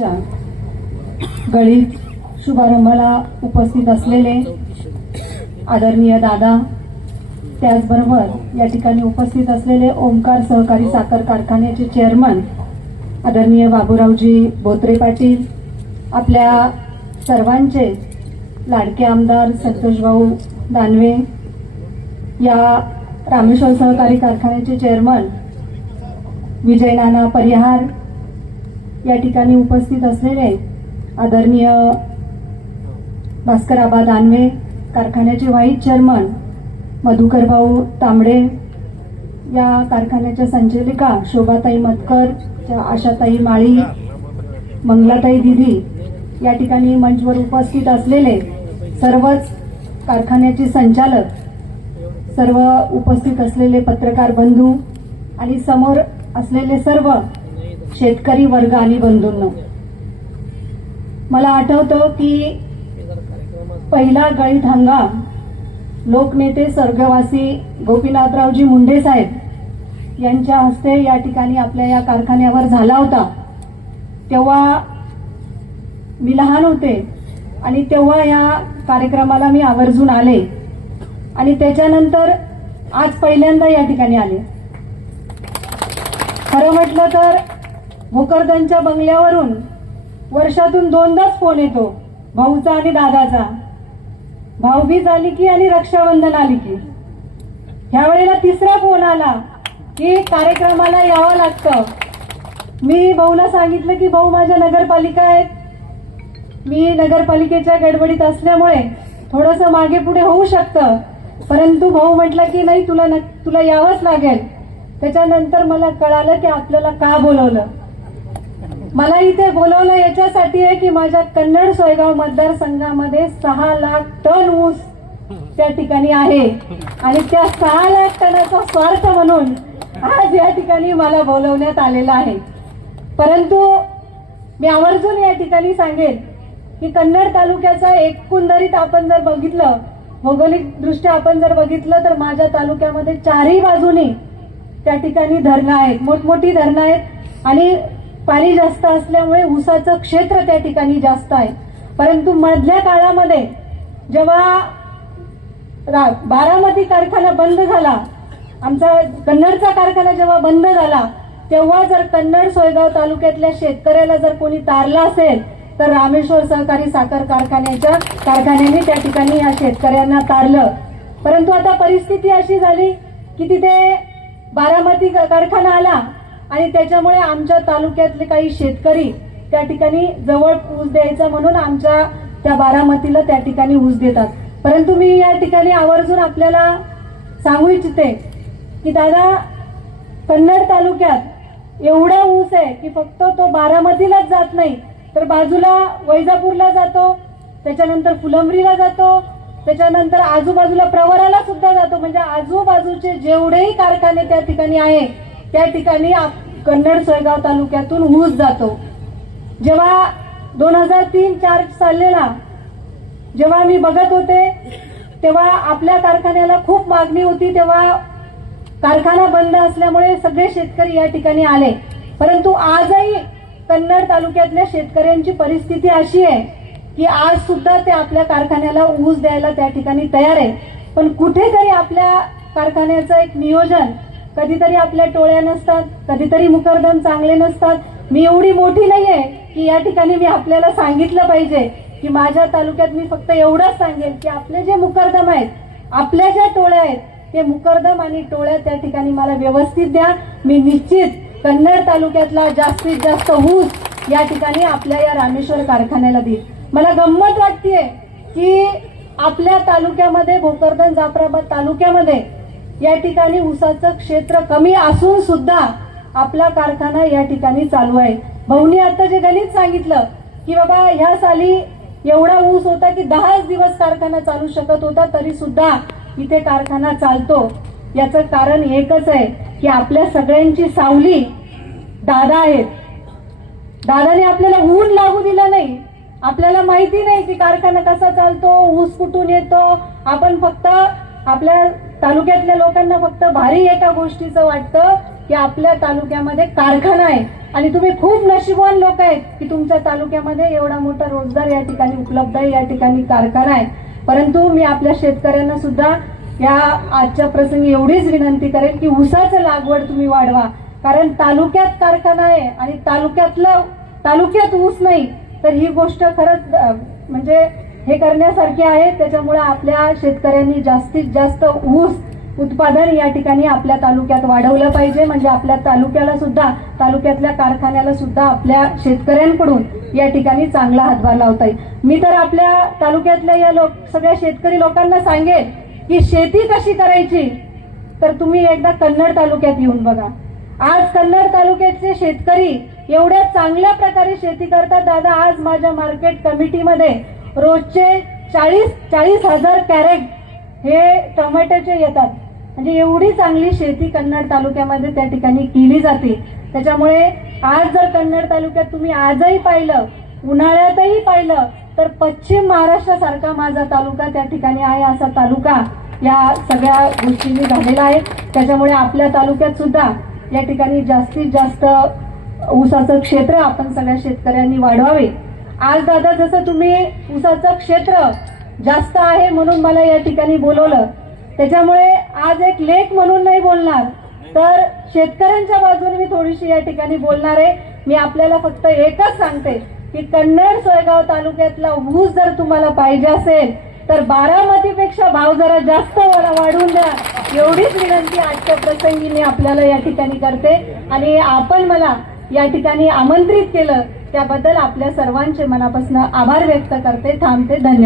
तालुक्याच्या गळीत शुभारंभाला उपस्थित असलेले आदरणीय दादा त्याचबरोबर या ठिकाणी उपस्थित असलेले ओंकार सहकारी साखर कारखान्याचे चेअरमन आदरणीय बाबूरावजी बोत्रे पाटील आपल्या सर्वांचे लाडके आमदार संतोषभाऊ दानवे या रामेश्वर सहकारी कारखान्याचे चेअरमन विजय नाना परिहार या ठिकाणी उपस्थित असलेले आदरणीय भास्कराबा दानवे कारखान्याचे व्हाईस चेअरमन मधुकर भाऊ तांबडे या कारखान्याच्या संचालिका शोभाताई मतकर आशाताई माळी मंगलाताई दिदी या ठिकाणी मंचवर उपस्थित असलेले सर्वच कारखान्याचे संचालक सर्व उपस्थित असलेले पत्रकार बंधू आणि समोर असलेले सर्व शेतकरी वर्ग आणि बंधूंनो. मला आठवतं की पहिला गळीत हंगाम लोकनेते स्वर्गवासी गोपीनाथरावजी मुंडे साहेब यांच्या हस्ते या ठिकाणी आपल्या या कारखान्यावर झाला होता. तेव्हा मी लहान होते आणि तेव्हा या कार्यक्रमाला मी आवर्जून आले. आणि त्याच्यानंतर आज पहिल्यांदा या ठिकाणी आले. खरं म्हटलं तर भोकरदनच्या बंगल्यावरून वर्षातून दोनदाच फोन येतो भाऊचा आणि दादाचा. भाऊबीज आली की आणि रक्षाबंधन आली की ह्या वेळेला तिसरा फोन आला की कार्यक्रमाला यावं लागतं. मी भाऊला सांगितलं की भाऊ माझ्या नगरपालिका आहेत. मी नगरपालिकेच्या गडबडीत असल्यामुळे थोडस मागे पुढे होऊ शकतं. परंतु भाऊ म्हटलं की नाही तुला न- तुला यावंच लागेल. त्याच्यानंतर मला कळालं की आपल्याला का बोलवलं. मला इथे बोलवलं याच्यासाठी आहे की माझ्या कन्नड सोयगाव मतदारसंघामध्ये सहा लाख टन ऊस त्या ठिकाणी आहे. आणि त्या सहा लाख टनाचा स्वार्थ म्हणून आज या ठिकाणी मला बोलवण्यात आलेलं आहे. परंतु मी आवर्जून या ठिकाणी सांगेन की कन्नड तालुक्याचा एकंदरीत आपण जर बघितलं भौगोलिक दृष्ट्या आपण जर बघितलं तर माझ्या तालुक्यामध्ये चारही बाजूनी त्या ठिकाणी धरणं आहेत. मोठमोठी धरणं आहेत. आणि पाणी जास्त असल्यामुळे ऊसाचं क्षेत्र त्या ठिकाणी जास्त आहे. परंतु मधल्या काळामध्ये जेव्हा रा- बारामती कारखाना बंद झाला आमचा कन्नडचा कारखाना जेव्हा बंद झाला तेव्हा जर कन्नड सोयगाव तालुक्यातल्या शेतकऱ्याला जर कोणी तारला असेल तर रामेश्वर सहकारी साखर कारखान्याच्या कारखान्याने त्या ठिकाणी या शेतकऱ्यांना तारलं. परंतु आता परिस्थिती अशी झाली की तिथे बारामती कारखाना आला आणि त्याच्यामुळे आमच्या तालुक्यातले काही शेतकरी त्या ठिकाणी जवळ ऊस द्यायचा म्हणून आमच्या त्या बारामतीला त्या ठिकाणी ऊस देतात. परंतु मी या ठिकाणी आवर्जून आपल्याला सांगू इच्छिते की दादा कन्नड तालुक्यात एवढा ऊस आहे की फक्त तो बारामतीलाच जात नाही तर बाजूला वैजापूरला जातो त्याच्यानंतर फुलंब्रीला जातो त्याच्यानंतर आजूबाजूला प्रवराला सुद्धा जातो. म्हणजे आजूबाजूचे जेवढेही कारखाने त्या ठिकाणी आहे त्या ठिकाणी आप- कन्नड सोयगाव तालुक्यातून ऊस जातो. जेव्हा दोन हजार तीन चार सालेला जेव्हा मी बघत होते तेव्हा आपल्या कारखान्याला खूप मागणी होती तेव्हा कारखाना बंद असल्यामुळे सगळे शेतकरी या ठिकाणी आले. परंतु आजही कन्नड तालुक्यातल्या शेतकऱ्यांची परिस्थिती अशी आहे की आज सुद्धा ते आपल्या कारखान्याला ऊस द्यायला त्या ठिकाणी तयार आहे. पण कुठेतरी आपल्या कारखान्याचं एक नियोजन कधीतरी आपल्या टोळ्या नसतात कधीतरी मुकरदम चांगले नसतात. मी एवढी मोठी नाहीये की या ठिकाणी मी आपल्याला सांगितलं पाहिजे की माझ्या तालुक्यात मी फक्त एवढंच सांगेल की आपले जे मुकरदम आहेत आपल्या ज्या टोळ्या आहेत ते मुकरदम आणि टोळ्या त्या ठिकाणी मला व्यवस्थित द्या. मी निश्चित कन्नड तालुक्यातला जास्तीत जास्त ऊस या ठिकाणी आपल्या या रामेश्वर कारखान्याला देईल मला गंमत वाटतेय की आपल्या तालुक्यामध्ये भोकरदन जाफराबाद तालुक्यामध्ये या ठिकाणी ऊसाचं क्षेत्र कमी असून सुद्धा आपला कारखाना या ठिकाणी चालू आहे. भाऊनी आता जे गणित सांगितलं की बाबा ह्या साली एवढा ऊस होता की दहाच दिवस कारखाना चालू शकत होता तरी सुद्धा इथे कारखाना चालतो. याचं कारण एकच आहे की आपल्या सगळ्यांची सावली दादा आहेत. दादाने आपल्याला ऊन लागू दिलं नाही. आपल्याला माहिती नाही की कारखाना कसा चालतो ऊस कुठून येतो. आपण फक्त आपल्या तालुक्यातल्या लोकांना फक्त भारी एका गोष्टीचं वाटतं की आपल्या तालुक्यामध्ये कारखाना आहे. आणि तुम्ही खूप नशीबवान लोक आहेत की तुमच्या तालुक्यामध्ये एवढा मोठा रोजगार या ठिकाणी उपलब्ध आहे या ठिकाणी कारखाना आहे. परंतु मी आपल्या शेतकऱ्यांना सुद्धा या आजच्या प्रसंगी एवढीच विनंती करेन की ऊसाचं लागवड तुम्ही वाढवा. कारण तालुक्यात कारखाना आहे आणि तालुक्यातलं तालुक्यात ऊस नाही तर ही गोष्ट खरंच म्हणजे हे करण्यासारखे आहे त्याच्यामुळे आपल्या शेतकऱ्यांनी जास्तीत जास्त ऊस उत्पादन या ठिकाणी आपल्या तालुक्यात वाढवलं पाहिजे. म्हणजे आपल्या तालुक्याला सुद्धा तालुक्यातल्या कारखान्याला सुद्धा आपल्या शेतकऱ्यांकडून या ठिकाणी चांगला हातभार लावता येईल. मी तर आपल्या तालुक्यातल्या या लोक सगळ्या शेतकरी लोकांना सांगेन की शेती कशी करायची तर तुम्ही एकदा कन्नड तालुक्यात येऊन बघा. आज कन्नड तालुक्याचे शेतकरी एवढ्या चांगल्या प्रकारे शेती करतात. दादा आज माझ्या मार्केट कमिटीमध्ये रोजचे चाळीस चाळीस हजार कॅरेट हे टोमॅटोचे येतात. म्हणजे एवढी चांगली शेती कन्नड तालुक्यामध्ये त्या ठिकाणी केली जाते. त्याच्यामुळे आज जर कन्नड तालुक्यात तुम्ही आजही पाहिलं उन्हाळ्यातही पाहिलं तर पश्चिम महाराष्ट्रासारखा माझा तालुका त्या ठिकाणी आहे असा तालुका या सगळ्या गोष्टींनी झालेला आहे. त्याच्यामुळे आपल्या तालुक्यात सुद्धा या ठिकाणी जास्तीत जास्त ऊसाचं क्षेत्र आपण सगळ्या शेतकऱ्यांनी वाढवावे. आज दादा जसं तुम्ही ऊसाचं क्षेत्र जास्त आहे म्हणून मला या ठिकाणी बोलवलं त्याच्यामुळे आज एक लेख म्हणून नाही बोलणार तर शेतकऱ्यांच्या बाजूने मी थोडीशी या ठिकाणी बोलणार आहे. मी आपल्याला फक्त एकच सांगते की कन्नड सोयगाव तालुक्यातला ऊस जर तुम्हाला पाहिजे असेल तर बारामतीपेक्षा भाव जरा जास्त वा- वाढवून द्या. एवढीच विनंती आजच्या प्रसंगी मी आपल्याला या ठिकाणी करते. आणि आपण मला या ठिकाणी आमंत्रित केलं त्याबद्दल आपल्या सर्वांचे मनापासून आभार व्यक्त करते. थांबते. धन्यवाद.